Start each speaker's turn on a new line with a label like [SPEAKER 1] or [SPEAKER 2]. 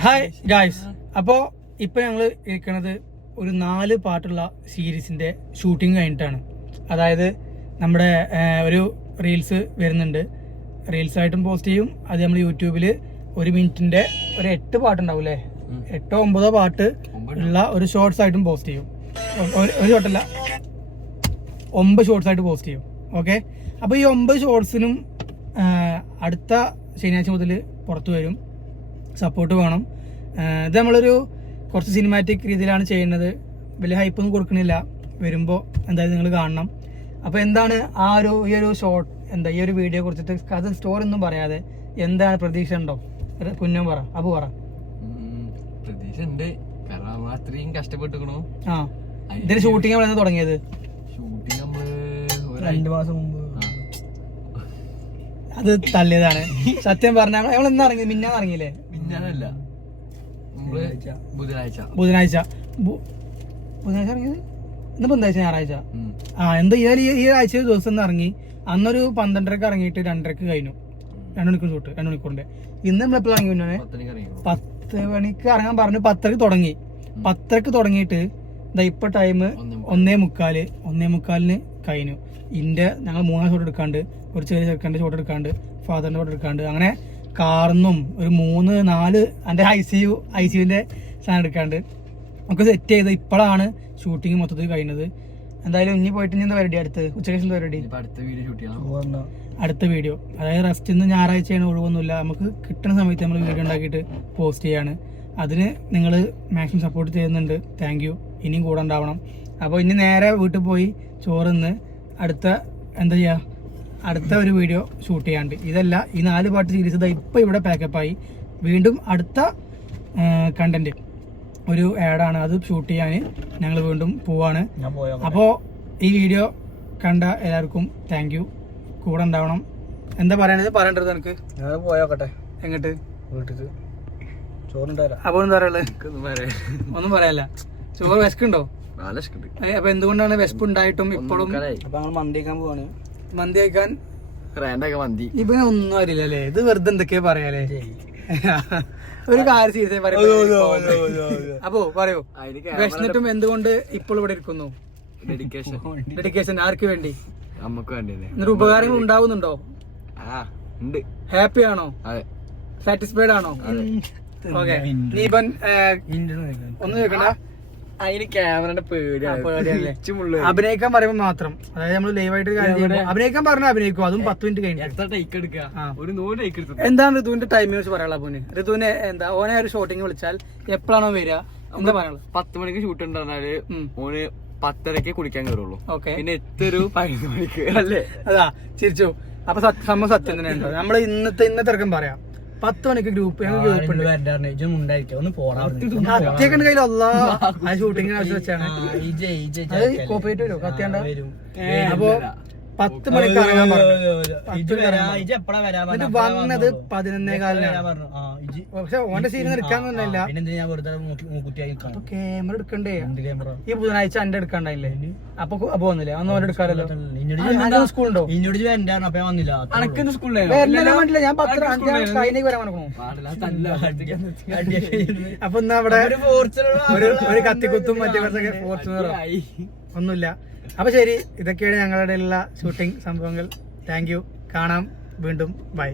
[SPEAKER 1] Hi guys അപ്പോൾ ഇപ്പോൾ ഞങ്ങൾ ഇരിക്കുന്നത് ഒരു നാല് പാട്ടുള്ള സീരീസിന്റെ ഷൂട്ടിംഗ് കഴിഞ്ഞിട്ടാണ്. അതായത് നമ്മുടെ ഒരു റീൽസ് വരുന്നുണ്ട്. റീൽസ് ആയിട്ടും പോസ്റ്റ് ചെയ്യും. അത് നമ്മൾ യൂട്യൂബിൽ ഒരു മിനിറ്റിന്റെ ഒരു എട്ട് പാട്ടുണ്ടാവും അല്ലേ എട്ടോ ഒമ്പതോ പാട്ട് ഉള്ള ഒരു ഷോർട്സ് ആയിട്ടും പോസ്റ്റ് ചെയ്യും. ഒരു- ഒരു ഷോട്ടല്ല. ഒമ്പത് ഷോർട്സ് ആയിട്ട് പോസ്റ്റ് ചെയ്യും. ഓക്കെ? അപ്പോൾ ഈ ഒമ്പത് ഷോർട്സിനും അടുത്ത ശനിയാഴ്ച മുതൽ പുറത്തു വരും. സപ്പോർട്ട് വേണം. ഇത് നമ്മളൊരു കുറച്ച് സിനിമാറ്റിക് രീതിയിലാണ് ചെയ്യുന്നത്. വലിയ ഹൈപ്പൊന്നും കൊടുക്കണില്ല. വരുമ്പോൾ എന്തായാലും നിങ്ങൾ കാണണം. അപ്പോൾ എന്താണ് ആ ഒരു ഈ ഒരു ഷോർട്ട് എന്താ ഈ ഒരു വീഡിയോ കുറിച്ചിട്ട് കഥ സ്റ്റോറി ഒന്നും പറയാതെ എന്താണ് പ്രതീക്ഷ ഉണ്ടോ? ഒരു കുഞ്ഞൻ പറ അബു പറ.
[SPEAKER 2] പ്രതീക്ഷ ഉണ്ട്. കാരണം നമ്മൾ അത്രയും കഷ്ടപ്പെട്ടുക്കണു
[SPEAKER 1] ആ. ഇതിന് ഷൂട്ടിംഗ് നമ്മൾ നിന്ന് തുടങ്ങിയത്?
[SPEAKER 2] നമ്മൾ
[SPEAKER 3] രണ്ട് മാസം മുമ്പ്.
[SPEAKER 1] അത് തള്ളിയതാണ് സത്യം പറഞ്ഞാൽ നമ്മൾ ഇന്ന് ഇറങ്ങി മിന്നാന്ന് ഇറങ്ങിയില്ലേ?
[SPEAKER 2] നമ്മൾ ബുധനാഴ്ച.
[SPEAKER 1] ബുധനാഴ്ച. ബുധനാഴ്ച ഇറങ്ങിയത്? ഇന്നിപ്പോ എന്താ ഞായറാഴ്ച? ആ എന്താ ഈ ഈ- ആഴ്ച ദിവസം ഇറങ്ങി. അന്നൊരു പന്ത്രണ്ടരക്ക് ഇറങ്ങിയിട്ട് രണ്ടരക്ക് കഴിഞ്ഞു. രണ്ട് മണിക്കൂർ ഷൂട്ട് രണ്ട് മണിക്കൂറിന്റെ. ഇന്ന് നമ്മൾ എപ്പോഴും ഇറങ്ങി പിന്നെ. പത്ത് മണിക്ക് ഇറങ്ങാൻ പറഞ്ഞു പത്തരക്ക് തുടങ്ങി. പത്തരക്ക് തുടങ്ങിയിട്ട് ഇതാ ഇപ്പൊ ടൈം.
[SPEAKER 2] ഒന്നേ മുക്കാൽ.
[SPEAKER 1] ഒന്നേ മുക്കാലിന് കഴിഞ്ഞു. ഇന്റെ ഞങ്ങൾ മൂന്നാം ഷോട്ട് എടുക്കാണ്ട് ഒരു ചെറിയ ചെറുക്കന്റെ ഷോട്ട് എടുക്കാണ്ട് ഫാദറിന്റെ ഷോട്ട് എടുക്കാണ്ട് അങ്ങനെ കാർന്നും ഒരു മൂന്ന് നാല് എന്റെ I C U I C യുവിന്റെ സാധനം എടുക്കാണ്ട് നമുക്ക് സെറ്റ് ചെയ്ത് ഇപ്പോഴാണ് ഷൂട്ടിങ് മൊത്തത്തിൽ കഴിയുന്നത് എന്തായാലും ഇനി പോയിട്ട് ഇനി എന്താ പരിപാടി? അടുത്ത് ഉച്ചയ്ക്ക് എന്താ പരിപാടി?
[SPEAKER 2] അടുത്ത വീഡിയോ ഷൂട്ട് ചെയ്യണം.
[SPEAKER 1] അടുത്ത വീഡിയോ അതായത് റെസ്റ്റ് ഇന്ന് ഞായറാഴ്ചയാണ് ഒഴിവൊന്നുമില്ല. നമുക്ക് കിട്ടുന്ന സമയത്ത് നമ്മൾ വീഡിയോ ഉണ്ടാക്കിയിട്ട് പോസ്റ്റ് ചെയ്യാണ്. അതിന് നിങ്ങൾ മാക്സിമം സപ്പോർട്ട് ചെയ്യുന്നുണ്ട് താങ്ക് യു ഇനിയും കൂടെ ഉണ്ടാവണം. അപ്പോൾ ഇനി നേരെ വീട്ടിൽ പോയി ചോറിന്ന് അടുത്ത എന്താ ചെയ്യുക അടുത്ത ഒരു വീഡിയോ ഷൂട്ട് ചെയ്യാണ്ട്. ഇതല്ല ഈ നാല് പാട്ട് സീരീസ് ഇതാ ഇപ്പോൾ ഇവിടെ പാക്കപ്പായി വീണ്ടും അടുത്ത കണ്ടന്റ് ഒരു ആഡാണ് അത് ഷൂട്ട് ചെയ്യാൻ ഞങ്ങൾ വീണ്ടും പോവാണ്.
[SPEAKER 3] ഞാൻ പോയോ
[SPEAKER 1] അപ്പോൾ ഈ വീഡിയോ കണ്ട എല്ലാവർക്കും താങ്ക് യു കൂടെ ഉണ്ടാവണം. എന്താ പറയണത് പറയേണ്ടത് എനിക്ക്
[SPEAKER 3] ഞാൻ പോയോക്കട്ടെ
[SPEAKER 1] എങ്ങോട്ട്?
[SPEAKER 3] വീട്ടിൽ ചോറുണ്ടാരാ
[SPEAKER 1] അപ്പോൾ എന്താ പറയുള്ളത് ഒന്നും പറയാല്ല ചോറ് വിശക്കുണ്ടോ? അപ്പൊ എന്തുകൊണ്ടാണ് വിശപ്പ് ഉണ്ടായിട്ടും ഇപ്പോഴും
[SPEAKER 3] മന്തിക്കാൻ പോവാണ്.
[SPEAKER 1] മന്തി കഴിക്കാൻ
[SPEAKER 2] റാൻഡൊക്കെ മന്തി.
[SPEAKER 1] ഇവനെ ഒന്നും അറിയില്ല അല്ലേ? ഇത് വെറുതെ എന്തൊക്കെയാ പറയാലേ ഒരു കാര്യം സീരിയസ് പറയും. അപ്പോ പറയൂ. വിഷ്ണിട്ടും എന്തുകൊണ്ട് ഇപ്പോൾ ഇവിടെ ഇരിക്കുന്നു?
[SPEAKER 2] ഡെഡിക്കേഷൻ
[SPEAKER 1] ഡെഡിക്കേഷൻ ആർക്ക് വേണ്ടി?
[SPEAKER 2] നമുക്ക് വേണ്ടി
[SPEAKER 1] എന്നിട്ട് ഉപകാരങ്ങൾ ഉണ്ടാവുന്നുണ്ടോ?
[SPEAKER 2] ആ ഉണ്ട്.
[SPEAKER 1] ഹാപ്പി ആണോ?
[SPEAKER 2] അതെ.
[SPEAKER 1] സാറ്റിസ്ഫൈഡ് ആണോ? ഓക്കെ നീ ഇപ്പം ഏ, ഒന്നും ചോദിക്കണ്ട.
[SPEAKER 2] അതിന് ക്യാമറയുടെ? പേടിയാണ്
[SPEAKER 1] അഭിനയിക്കാൻ പറയുമ്പോൾ മാത്രം. അതായത് നമ്മൾ ലൈവായിട്ട് കാര്യം ചെയ്യുമ്പോൾ അഭിനയിക്കാൻ പറഞ്ഞാൽ അഭിനയിക്കും. അതും പത്ത് മിനിറ്റ് കഴിഞ്ഞു എന്താണ് ഋതുവിന്റെ ടൈമിംഗ് വെച്ച് പറയാനുള്ള പോന് ഋതുവിനെ എന്താ ഓനെ ഒരു ഷൂട്ടിംഗ് വിളിച്ചാൽ എപ്പോഴാണോ വരിക? എന്താ പറയാനുള്ളത്?
[SPEAKER 2] പത്ത് മണിക്ക് ഷൂട്ട്
[SPEAKER 1] ഉണ്ടായിരുന്നാൽ.
[SPEAKER 2] ഓന് പത്തരക്ക് കുളിക്കാൻ കയറുള്ളൂ
[SPEAKER 1] ഓക്കെ.
[SPEAKER 2] പിന്നെ എത്തൊരു പതിനൊന്ന് മണിക്ക്. അല്ലേ?
[SPEAKER 1] അതാ ചിരിച്ചു. അപ്പൊ സംഭവം സത്യം തന്നെ ഉണ്ടോ നമ്മൾ ഇന്നത്തെ ഇന്നത്തെ ഇറക്കം പറയാം. പത്ത് മണിക്ക് ഗ്രൂപ്പ് ഞങ്ങൾ ഗ്രൂപ്പ് ഉണ്ട്.
[SPEAKER 3] ഒന്ന് പോടാ
[SPEAKER 1] കത്തിയൊക്കെ ഉണ്ട് കയ്യിൽ അല്ലാ ആ ഷൂട്ടിങ്ങിന് ആവശ്യം വെച്ചാണ്. അത് കോപ്പറേറ്റ് വരുമോ കത്തിയാണ്ട അപ്പൊ പത്ത് മണിക്ക് ഇറങ്ങാൻ പറഞ്ഞു. വന്നത് പതിനൊന്നേ കാലിനാണ് പക്ഷെ ഓന്റെ സീൻ എടുക്കാൻ തന്നെയല്ല
[SPEAKER 3] പിന്നെന്തിനാ ഞാൻ വെറുതെ
[SPEAKER 1] ക്യാമറ എടുക്കണ്ടേ?
[SPEAKER 3] എന്ത് ക്യാമറ
[SPEAKER 1] ഈ ബുധനാഴ്ച എന്റെ എടുക്കണ്ടായില്ലേ? അപ്പൊ പോകുന്നില്ലേ അന്ന് ഓന്റെ എടുക്കാറല്ലോ. സ്കൂളുണ്ടോ?
[SPEAKER 3] ഇന്നോട് വരണ്ടായിരുന്നു അപ്പൊ ഞാൻ വന്നില്ല.
[SPEAKER 2] അനക്കെന്ത്
[SPEAKER 1] ഞാൻ പത്ത് ട്രെയിനിലേക്ക് വരാൻ പറഞ്ഞു അപ്പൊ അവിടെ ഒരു ഒരു കത്തിക്കുത്തും മറ്റേ കുറച്ചൊക്കെ ഫോർച്യൂണറോ ഒന്നുമില്ല. അപ്പൊ ശരി ഇതൊക്കെയാണ് ഞങ്ങളുടെ ഉള്ള ഷൂട്ടിംഗ് സംഭവങ്ങൾ. താങ്ക് യു കാണാം. വീണ്ടും. ബൈ